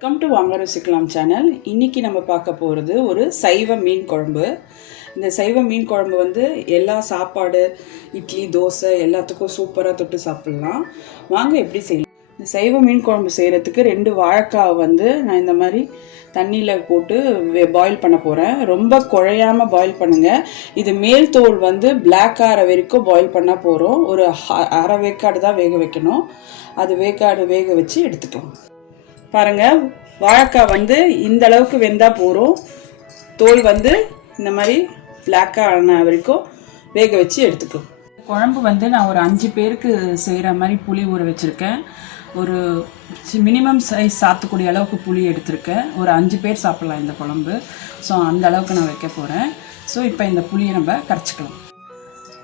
Welcome to வாங்க ருசிக்கலாம் channel. இன்றைக்கி நம்ம பார்க்க போகிறது ஒரு சைவ மீன் குழம்பு. இந்த சைவ மீன் குழம்பு வந்து எல்லா சாப்பாடு, இட்லி, தோசை எல்லாத்துக்கும் சூப்பராக தொட்டு சாப்பிட்லாம். வாங்க எப்படி செய்யலாம். இந்த சைவ மீன் குழம்பு செய்கிறதுக்கு 2 வாழைக்காய் வந்து நான் இந்த மாதிரி தண்ணியில் போட்டு பாயில் பண்ண போகிறேன். ரொம்ப குழையாமல் பாயில் பண்ணுங்கள். இது மேல் தோல் வந்து பிளாக் ஆகிற வரைக்கும் பாயில் பண்ணால் போகிறோம். ஒரு அரை வேக்காடு தான் வேக வைக்கணும். அது வேக வச்சு எடுத்துக்கலாம். பாருங்கள், வாழைக்காய் வந்து இந்த அளவுக்கு வெந்தால் போகிறோம். தோல் வந்து இந்த மாதிரி பிளாக்காக ஆன வரைக்கும் வேக வச்சு எடுத்துக்கலாம். குழம்பு வந்து நான் ஒரு 5 பேருக்கு செய்கிற மாதிரி புளி ஊற வச்சுருக்கேன். ஒரு மினிமம் சைஸ் சாப்பிடக்கூடிய அளவுக்கு புளி எடுத்திருக்கேன். ஒரு 5 பேர் சாப்பிட்லாம் இந்த குழம்பு. ஸோ அந்த அளவுக்கு நான் வைக்க போகிறேன். ஸோ இப்போ இந்த புளியை நம்ம கரைச்சிக்கலாம்.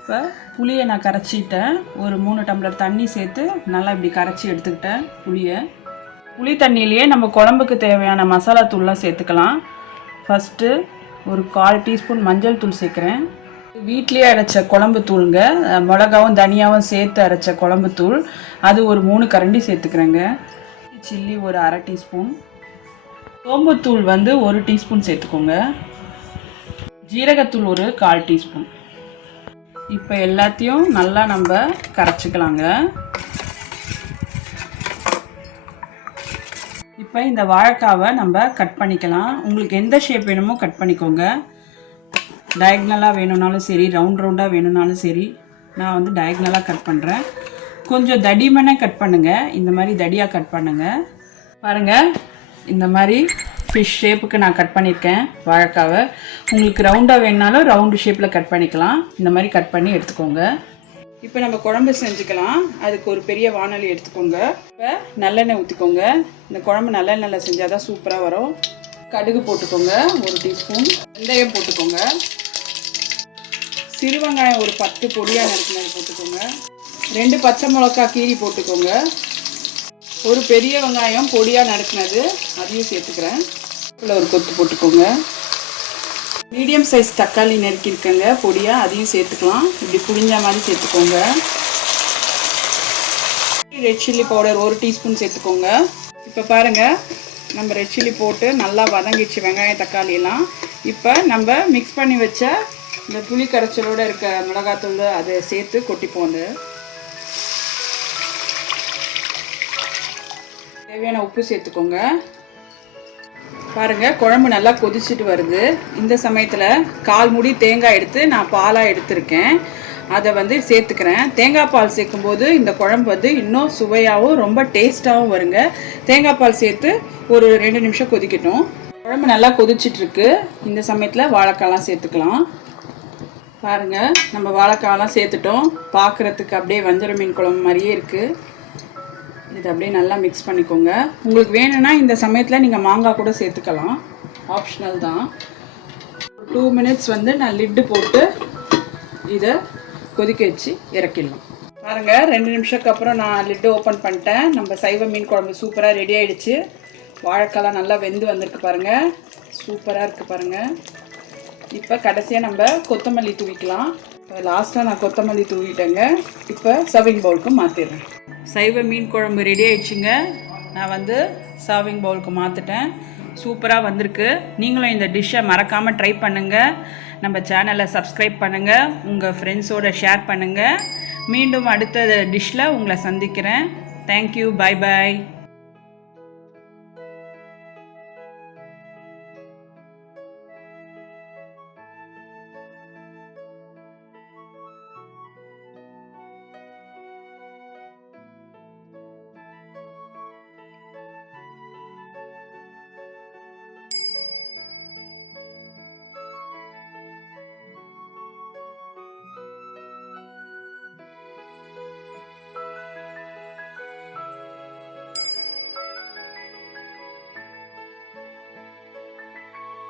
இப்போ புளியை நான் கரைச்சிட்டேன். ஒரு 3 டம்ளர் தண்ணி சேர்த்து நல்லா இப்படி கரைச்சி எடுத்துக்கிட்டேன் புளியை. புளி தண்ணியிலேயே நம்ம குழம்புக்கு தேவையான மசாலா தூள்லாம் சேர்த்துக்கலாம். ஃபஸ்ட்டு ஒரு 1/4 டீஸ்பூன் மஞ்சள் தூள் சேர்க்குறேன். வீட்லேயே அரைச்ச குழம்பு தூளுங்க, மிளகாவும் தனியாகவும் சேர்த்து அரைச்ச குழம்பு தூள், அது ஒரு 3 கரண்டி சேர்த்துக்கிறேங்க. சில்லி ஒரு 1/2 டீஸ்பூன், சோம்புத்தூள் வந்து 1 டீஸ்பூன் சேர்த்துக்கோங்க. ஜீரகத்தூள் ஒரு 1/4 டீஸ்பூன். இப்போ எல்லாத்தையும் நல்லா நம்ம கரைச்சிக்கலாங்க. இப்போ இந்த வாழைக்காவை நம்ம கட் பண்ணிக்கலாம். உங்களுக்கு எந்த ஷேப் வேணுமோ கட் பண்ணிக்கோங்க. டயக்னலாக வேணும்னாலும் சரி, ரவுண்டாக வேணும்னாலும் சரி. நான் வந்து டயக்னலாக கட் பண்ணுறேன். கொஞ்சம் தடிமனாக கட் பண்ணுங்கள். இந்த மாதிரி தடியாக கட் பண்ணுங்கள். பாருங்கள், இந்த மாதிரி ஃபிஷ் ஷேப்புக்கு நான் கட் பண்ணியிருக்கேன் வாழைக்காவை. உங்களுக்கு ரவுண்டாக வேணுனாலும் ரவுண்டு ஷேப்பில் கட் பண்ணிக்கலாம். இந்த மாதிரி கட் பண்ணி எடுத்துக்கோங்க. இப்போ நம்ம குழம்பு செஞ்சுக்கலாம். அதுக்கு ஒரு பெரிய வாணலி எடுத்துக்கோங்க. இப்போ நல்லெண்ணெய் ஊற்றிக்கோங்க. இந்த குழம்பு நல்லெண்ணெயில் செஞ்சால் தான் சூப்பராக வரும். கடுகு போட்டுக்கோங்க 1 டீஸ்பூன். வெந்தயம் போட்டுக்கோங்க. சிறு வெங்காயம் ஒரு 10 பொடியாக நறுக்கினது போட்டுக்கோங்க. 2 பச்சை மிளகாய் கீரி போட்டுக்கோங்க. ஒரு பெரிய வெங்காயம் பொடியாக நறுக்கினது அதையும் சேர்த்துக்கிறேன். இதில் ஒரு கொத்து போட்டுக்கோங்க. மீடியம் சைஸ் தக்காளி நறுக்கியிருக்கேங்க பொடியாக, அதையும் சேர்த்துக்கலாம். இப்படி புளிஞ்ச மாதிரி சேர்த்துக்கோங்க. ரெட் சில்லி பவுடர் 1 டீஸ்பூன் சேர்த்துக்கோங்க. இப்போ பாருங்கள், நம்ம ரெட் சில்லி போட்டு நல்லா வதங்கிடுச்சு வெங்காயம் தக்காளியெல்லாம். இப்போ நம்ம மிக்ஸ் பண்ணி வச்ச இந்த புளி கரைச்சலோடு இருக்க மிளகாத்தூள் அதை சேர்த்து கொட்டிப்போம். தேவையான உப்பு சேர்த்துக்கோங்க. பாருங்கள், குழம்பு நல்லா கொதிச்சுட்டு வருது. இந்த சமயத்தில் 1/4 மூடி தேங்காய் எடுத்து நான் பாலாக எடுத்திருக்கேன். அதை வந்து சேர்த்துக்கிறேன். தேங்காய் பால் சேர்க்கும்போது இந்த குழம்பு வந்து இன்னும் சுவையாகவும் ரொம்ப டேஸ்ட்டாகவும் வருங்க. தேங்காய் பால் சேர்த்து ஒரு 2 நிமிஷம் கொதிக்கட்டும். குழம்பு நல்லா கொதிச்சிட்ருக்கு. இந்த சமயத்தில் வாழைக்காய்லாம் சேர்த்துக்கலாம். பாருங்கள், நம்ம வாழைக்காய்லாம் சேர்த்துட்டோம். பார்க்குறதுக்கு அப்படியே வஞ்சர மீன் குழம்பு மாதிரியே இருக்குது. இது அப்படியே நல்லா மிக்ஸ் பண்ணிக்கோங்க. உங்களுக்கு வேணும்னா இந்த சமயத்தில் நீங்கள் மாங்காய் கூட சேர்த்துக்கலாம். ஆப்ஷனல் தான். 2 மினிட்ஸ் வந்து நான் லிட்டு போட்டு இதை கொதிக்க வச்சு இறக்கிடலாம். பாருங்கள், 2 நிமிஷத்துக்கு அப்புறம் நான் லிட்டு ஓப்பன் பண்ணிட்டேன். நம்ம சைவ மீன் குழம்பு சூப்பராக ரெடி ஆகிடுச்சு. வாழைக்காலாம் நல்லா வெந்து வந்திருக்கு பாருங்கள். சூப்பராக இருக்குது பாருங்கள். இப்போ கடைசியாக நம்ம கொத்தமல்லி தூவிக்கலாம். லாஸ்ட்டாக நான் கொத்தமல்லி தூவிட்டேங்க. இப்போ சர்விங் பவுலுக்கு மாற்றிடுறேன். சைவ மீன் குழம்பு ரெடி ஆயிடுச்சுங்க. நான் வந்து சர்விங் பவுலுக்கு மாற்றிட்டேன். சூப்பராக வந்திருக்கு. நீங்களும் இந்த டிஷ்ஷை மறக்காமல் ட்ரை பண்ணுங்கள். நம்ம சேனலை சப்ஸ்கிரைப் பண்ணுங்கள். உங்கள் ஃப்ரெண்ட்ஸோடு ஷேர் பண்ணுங்கள். மீண்டும் அடுத்த டிஷ்ஷில் உங்களை சந்திக்கிறேன். தேங்க்யூ. Bye bye.